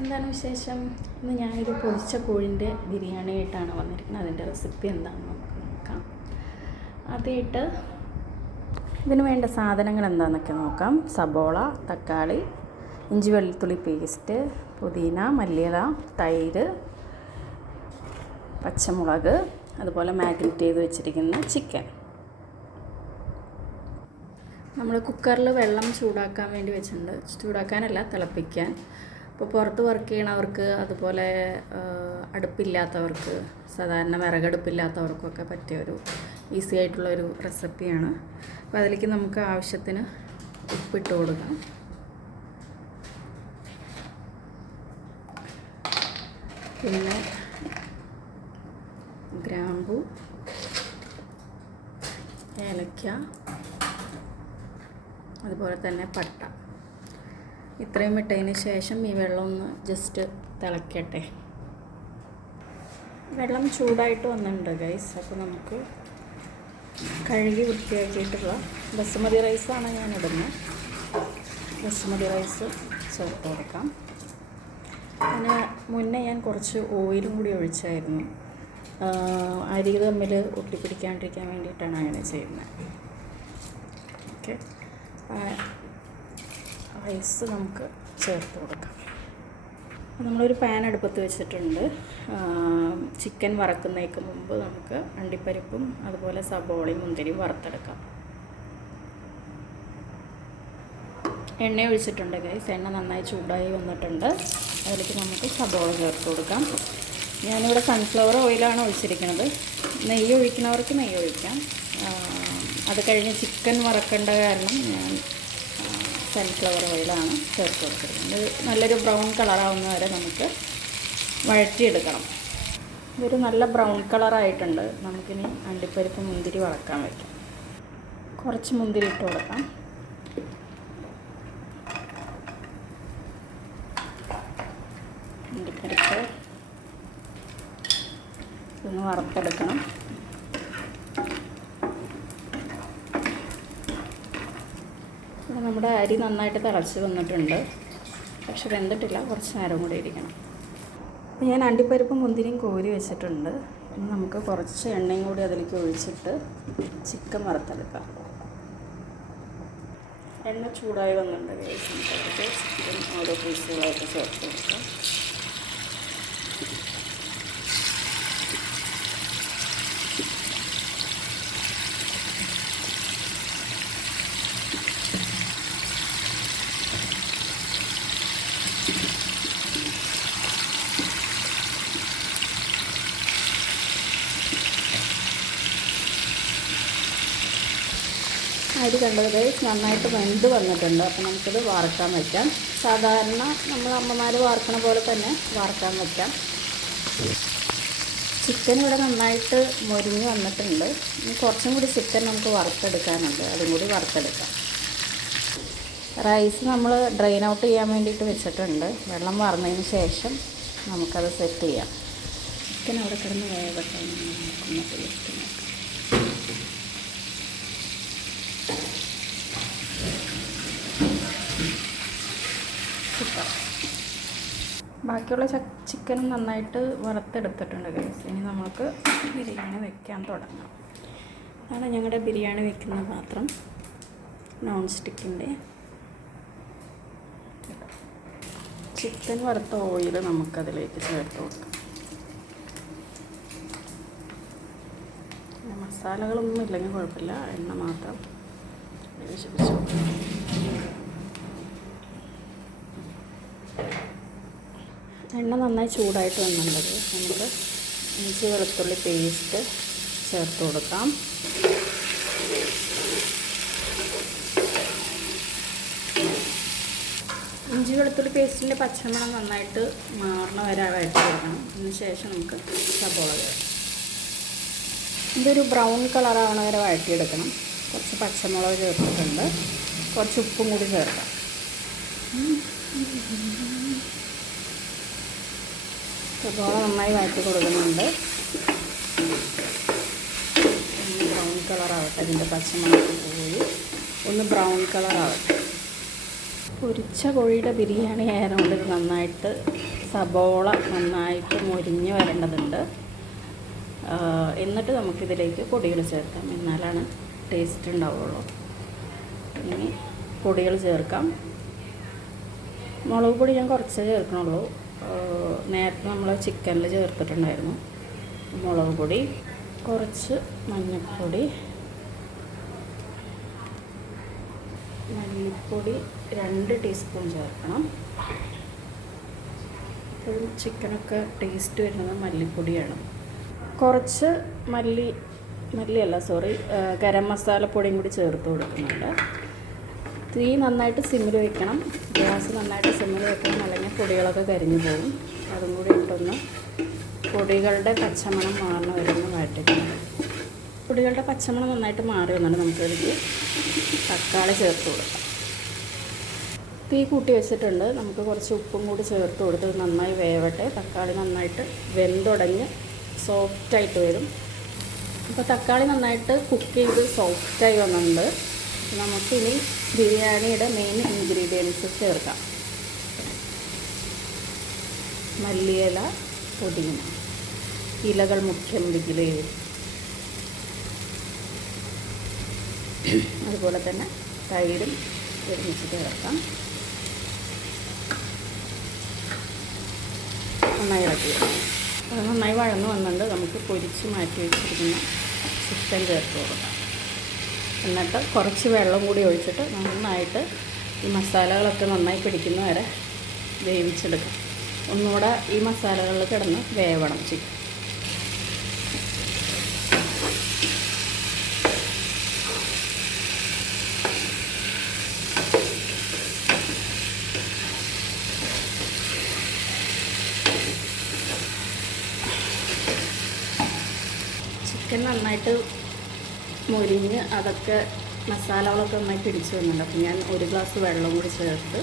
എന്താണ് വിശേഷം? ഇന്ന് ഞാനൊരു പൊരിച്ച കോഴിൻ്റെ ബിരിയാണി ആയിട്ടാണ് വന്നിരിക്കുന്നത്. അതിൻ്റെ റെസിപ്പി എന്താണെന്ന് നമുക്ക് നോക്കാം. ആദ്യമായിട്ട് ഇതിന് വേണ്ട സാധനങ്ങൾ എന്താണെന്നൊക്കെ നോക്കാം. സബോള, തക്കാളി, ഇഞ്ചി വെളുത്തുള്ളി പേസ്റ്റ്, പുതിന, മല്ലിയില, തൈര്, പച്ചമുളക്, അതുപോലെ മാഗ്നേറ്റ് ചെയ്ത് വെച്ചിരിക്കുന്ന ചിക്കൻ. നമ്മൾ കുക്കറിൽ വെള്ളം ചൂടാക്കാൻ വേണ്ടി വെച്ചിട്ടുണ്ട്. ചൂടാക്കാനല്ല, തിളപ്പിക്കാൻ. ഇപ്പോൾ പുറത്ത് വർക്ക് ചെയ്യണവർക്ക്, അതുപോലെ അടുപ്പില്ലാത്തവർക്ക്, സാധാരണ വിറകടുപ്പില്ലാത്തവർക്കൊക്കെ പറ്റിയൊരു ഈസി ആയിട്ടുള്ളൊരു റെസിപ്പിയാണ്. അപ്പോൾ അതിലേക്ക് നമുക്ക് ആവശ്യത്തിന് ഉപ്പിട്ട് കൊടുക്കാം. പിന്നെ ഗ്രാമ്പു, ഏലക്ക, അതുപോലെ തന്നെ പട്ട, ഇത്രയും ഇട്ടതിന് ശേഷം ഈ വെള്ളം ഒന്ന് ജസ്റ്റ് തിളക്കട്ടെ. വെള്ളം ചൂടായിട്ട് വന്നിട്ടുണ്ട് ഗൈസ്. അപ്പോൾ നമുക്ക് കഴുകി വൃത്തിയാക്കിയിട്ടുള്ള ബസുമതി റൈസാണ് ഞാൻ ഇടുന്നത്. ബസുമതി റൈസ് ചേർത്ത് കൊടുക്കാം. അതിന് മുന്നേ ഞാൻ കുറച്ച് ഓയിലും കൂടി ഒഴിച്ചായിരുന്നു. അരി തമ്മിൽ ഒട്ടിപ്പിടിക്കാണ്ടിരിക്കാൻ വേണ്ടിയിട്ടാണ് അങ്ങനെ ചെയ്യുന്നത്. ഓക്കെ, റൈസ് നമുക്ക് ചേർത്ത് കൊടുക്കാം. നമ്മളൊരു പാൻ അടുപ്പത്ത് വെച്ചിട്ടുണ്ട്. ചിക്കൻ വറക്കുന്നതിന് മുമ്പ് നമുക്ക് അണ്ടിപ്പരിപ്പും അതുപോലെ സബോളയും മുന്തിരിയും വറുത്തെടുക്കാം. എണ്ണ ഒഴിച്ചിട്ടുണ്ട് ഗൈസ്. എണ്ണ നന്നായി ചൂടായി വന്നിട്ടുണ്ട്. അതിലേക്ക് നമുക്ക് സബോള ചേർത്ത് കൊടുക്കാം. ഞാനിവിടെ സൺഫ്ലവർ ഓയിലാണ് ഒഴിച്ചിരിക്കുന്നത്. നെയ്യ് ഒഴിക്കുന്നവർക്ക് നെയ്യ് ഒഴിക്കാം. അത് കഴിഞ്ഞ് ചിക്കൻ വറക്കേണ്ട കാരണം ഞാൻ സൺഫ്ലവർ ഓയിലാണ് ചേർത്ത് കൊടുത്തിരിക്കുന്നത്. നല്ലൊരു ബ്രൗൺ കളറാവുന്ന വരെ നമുക്ക് വഴറ്റിയെടുക്കണം. ഇതൊരു നല്ല ബ്രൗൺ കളറായിട്ടുണ്ട്. നമുക്കിനി അണ്ടിപ്പരിപ്പ് മുന്തിരി വറക്കാൻ വയ്ക്കാം. കുറച്ച് മുന്തിരി ഇട്ട് കൊടുക്കാം. അണ്ടിപ്പരിപ്പ് ഇതൊന്ന് വറുത്തെടുക്കണം. നമ്മുടെ അരി നന്നായിട്ട് തിളച്ച് വന്നിട്ടുണ്ട്, പക്ഷെ വെന്തിട്ടില്ല. കുറച്ച് നേരം കൂടി ഇരിക്കണം. അപ്പോൾ ഞാൻ അണ്ടിപ്പരിപ്പും മുന്തിരിയും കോരി വെച്ചിട്ടുണ്ട്. നമുക്ക് കുറച്ച് എണ്ണയും കൂടി അതിലേക്ക് ഒഴിച്ചിട്ട് ചിക്കൻ വറുത്തെടുക്കാം. എണ്ണ ചൂടായി വന്നിട്ടുണ്ട്. നമുക്ക് ചിക്കൻ ഓരോ പീസുകളായിട്ട് ചേർത്ത് കൊടുക്കാം. അരി കണ്ടത് നന്നായിട്ട് വെന്ത് വന്നിട്ടുണ്ട്. അപ്പോൾ നമുക്കിത് വറുക്കാൻ വയ്ക്കാം. സാധാരണ നമ്മൾ അമ്മമാർ വറുക്കണ പോലെ തന്നെ വറുക്കാൻ വയ്ക്കാം. ചിക്കൻ ഇവിടെ നന്നായിട്ട് മൊരിഞ്ഞ് വന്നിട്ടുണ്ട്. ഇനി കുറച്ചും കൂടി ചിക്കൻ നമുക്ക് വറുത്തെടുക്കാനുണ്ട്. അതും കൂടി വറുത്തെടുക്കാം. റൈസ് നമ്മൾ ഡ്രെയിൻ ഔട്ട് ചെയ്യാൻ വേണ്ടിയിട്ട് വെച്ചിട്ടുണ്ട്. വെള്ളം വറന്നതിന് ശേഷം നമുക്കത് സെറ്റ് ചെയ്യാം. ചിക്കൻ അവിടെ കിടന്ന് വേവട്ടെ. നമുക്കൊന്ന് ടേസ്റ്റ് നോക്കാം. ബാക്കിയുള്ള ചിക്കനും നന്നായിട്ട് വറുത്തെടുത്തിട്ടുണ്ട് ഗൈസ്. ഇനി നമുക്ക് ബിരിയാണി വെക്കാൻ തുടങ്ങാം. അതാണ് ഞങ്ങളുടെ ബിരിയാണി വെക്കുന്ന പാത്രം, നോൺ സ്റ്റിക്കിൻ്റെ. ചിക്കൻ വറുത്ത ഓയിൽ നമുക്കതിലേക്ക് ചേർത്ത് കൊടുക്കാം. മസാലകളൊന്നും ഇല്ലെങ്കിൽ കുഴപ്പമില്ല, എണ്ണ മാത്രം ഒഴിച്ച് എണ്ണ നന്നായി ചൂടായിട്ട് വന്നിട്ടുള്ളത് നമുക്ക് ഇഞ്ചി വെളുത്തുള്ളി പേസ്റ്റ് ചേർത്ത് കൊടുക്കാം. ഇഞ്ചി വെളുത്തുള്ളി പേസ്റ്റിൻ്റെ പച്ചമണം നന്നായിട്ട് മാറണ വരെ വഴറ്റി കൊടുക്കണം. അതിന് ശേഷം നമുക്ക് സബോള ചേർക്കാം. ഇതൊരു ബ്രൗൺ കളറാവണ വരെ വഴറ്റിയെടുക്കണം. കുറച്ച് പച്ചമുളക് ചേർത്തിട്ടുണ്ട്. കുറച്ച് ഉപ്പും കൂടി ചേർക്കാം. സബോള നന്നായി വഴറ്റി കൊടുക്കുന്നുണ്ട്. ബ്രൗൺ കളറാവട്ടെ. അതിൻ്റെ പച്ചമുളക് പോയി ഒന്ന് ബ്രൗൺ കളറാവട്ടെ. പൊരിച്ച കോഴിയുടെ ബിരിയാണി ആയതുകൊണ്ട് ഇത് നന്നായിട്ട് സബോള നന്നായിട്ട് മൊരിഞ്ഞ് വരേണ്ടതുണ്ട്. എന്നിട്ട് നമുക്കിതിലേക്ക് പൊടികൾ ചേർക്കാം, എന്നാലാണ് ടേസ്റ്റ് ഉണ്ടാവുള്ളൂ. ഇനി പൊടികൾ ചേർക്കാം. മുളക് പൊടി ഞാൻ കുറച്ചേ ചേർക്കണുള്ളൂ. നേരത്തെ നമ്മൾ ചിക്കനിൽ ചേർത്തിട്ടുണ്ടായിരുന്നു. മുളക് പൊടി, കുറച്ച് മഞ്ഞൾപ്പൊടി, മല്ലിപ്പൊടി 2 ടീസ്പൂൺ ചേർക്കണം. എപ്പോഴും ചിക്കനൊക്കെ ടേസ്റ്റ് വരുന്നത് മല്ലിപ്പൊടിയാണ്. കുറച്ച് ഗരം മസാലപ്പൊടിയും കൂടി ചേർത്ത് കൊടുക്കുന്നുണ്ട്. തീ നന്നായിട്ട് സിമ്മിൽ വയ്ക്കണം, ഗ്യാസ് നന്നായിട്ട് സിമ്മിൽ വയ്ക്കണം, അല്ലെങ്കിൽ പൊടികളൊക്കെ കരിഞ്ഞു പോകും. അതും കൂടി ഇട്ടൊന്ന് പൊടികളുടെ പച്ചമണം മാറണ വരുന്ന വഴറ്റിക്കണം. പൊടികളുടെ പച്ചമണം നന്നായിട്ട് മാറി വന്നിട്ട് നമുക്കതിലേക്ക് തക്കാളി ചേർത്ത് കൊടുക്കാം. തീ കൂട്ടി വെച്ചിട്ടുണ്ട്. നമുക്ക് കുറച്ച് ഉപ്പും കൂടി ചേർത്ത് കൊടുത്ത് നന്നായി വേവട്ടെ. തക്കാളി നന്നായിട്ട് വെന്തുടഞ്ഞ് സോഫ്റ്റായിട്ട് വരും. അപ്പോൾ തക്കാളി നന്നായിട്ട് കുക്ക് ചെയ്ത് സോഫ്റ്റായി വന്നിട്ടുണ്ട്. നമുക്കിനി ബിരിയാണിയുടെ മെയിൻ ഇൻഗ്രീഡിയൻസ് ചേർക്കാം. മല്ലിയില, പുതിന, ഇലകൾ മുഖ്യം ഇതിൽ. അതുപോലെ തന്നെ തൈരും ഒരുമിച്ച് ചേർക്കാം. നന്നായി ഇളക്കി. അത് നന്നായി വഴന്ന് വന്നുകൊണ്ട് നമുക്ക് പൊരിച്ച് മാറ്റി വെച്ചിരിക്കുന്ന ചിക്കൻ ചേർത്ത് കൊടുക്കാം. എന്നിട്ട് കുറച്ച് വെള്ളം കൂടി ഒഴിച്ചിട്ട് നന്നായിട്ട് ഈ മസാലകളൊക്കെ നന്നായി പിടിക്കുന്ന വരെ വേവിച്ചെടുക്കാം. ഒന്നുകൂടെ ഈ മസാലകളിൽ കിടന്ന് വേവണം ചിക്കൻ. ചിക്കൻ നന്നായിട്ട് മൊരിഞ്ഞ് അതൊക്കെ മസാലകളൊക്കെ നന്നായി പിടിച്ച് വന്നിട്ടുണ്ട്. അപ്പോൾ ഞാൻ 1 ഗ്ലാസ് വെള്ളം കൂടി ചേർത്ത്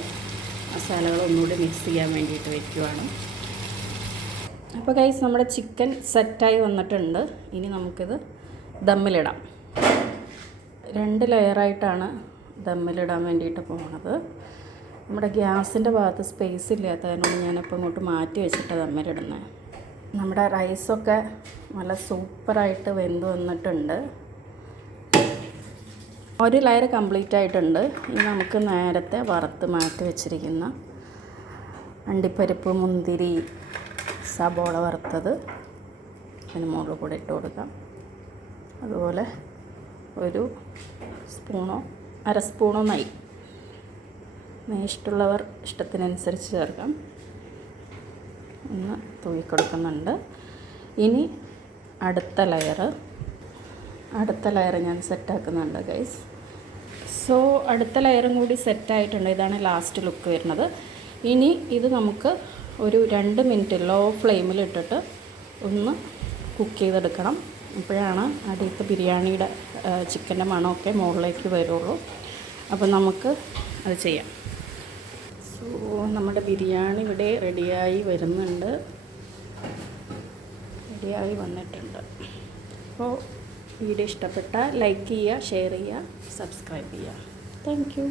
മസാലകൾ ഒന്നുകൂടി മിക്സ് ചെയ്യാൻ വേണ്ടിയിട്ട് വയ്ക്കുവാണ്. അപ്പോൾ ഗൈസ്, നമ്മുടെ ചിക്കൻ സെറ്റായി വന്നിട്ടുണ്ട്. ഇനി നമുക്കിത് ദമ്മിലിടാം. 2 ലെയറായിട്ടാണ് ദമ്മിലിടാൻ വേണ്ടിയിട്ട് പോകുന്നത്. നമ്മുടെ ഗ്യാസിൻ്റെ ഭാഗത്ത് സ്പേസ് ഇല്ലാത്തതിനോട് ഞാനിപ്പോൾ ഇങ്ങോട്ട് മാറ്റി വെച്ചിട്ട് ദമ്മിലിടുന്നത്. നമ്മുടെ റൈസൊക്കെ നല്ല സൂപ്പറായിട്ട് വെന്ത് വന്നിട്ടുണ്ട്. 1 ലെയർ കംപ്ലീറ്റ് ആയിട്ടുണ്ട്. ഇനി നമുക്ക് നേരത്തെ വറുത്ത് മാറ്റി വെച്ചിരിക്കുന്ന അണ്ടിപ്പരിപ്പ്, മുന്തിരി, സബോള വറുത്തത് അതിന് മുകളിൽ കൂടെ ഇട്ട് കൊടുക്കാം. അതുപോലെ 1 സ്പൂണോ 1/2 സ്പൂണോ നെയ്യ് ഇഷ്ടമുള്ളവർ ഇഷ്ടത്തിനനുസരിച്ച് ചേർക്കാം. ഒന്ന് തൂക്കിക്കൊടുക്കുന്നുണ്ട്. ഇനി അടുത്ത ലെയർ ഞാൻ സെറ്റാക്കുന്നുണ്ട് ഗൈസ്. സോ അടുത്ത ലെയറും കൂടി സെറ്റായിട്ടുണ്ട്. ഇതാണ് ലാസ്റ്റ് ലുക്ക് വരുന്നത്. ഇനി ഇത് നമുക്ക് ഒരു 2 മിനിറ്റ് ലോ ഫ്ലെയിമിലിട്ടിട്ട് ഒന്ന് കുക്ക് ചെയ്തെടുക്കണം. അപ്പോഴാണ് അടിയത്തെ ബിരിയാണിയുടെ ചിക്കൻ്റെ മണമൊക്കെ മുകളിലേക്ക് വരുള്ളൂ. അപ്പോൾ നമുക്ക് അത് ചെയ്യാം. സോ നമ്മുടെ ബിരിയാണി ഇവിടെ റെഡിയായി വന്നിട്ടുണ്ട്. അപ്പോൾ വീഡിയോ ഇഷ്ടപ്പെട്ടാൽ ലൈക്ക് ചെയ്യുക, ഷെയർ ചെയ്യുക, സബ്സ്ക്രൈബ് ചെയ്യുക. Thank you.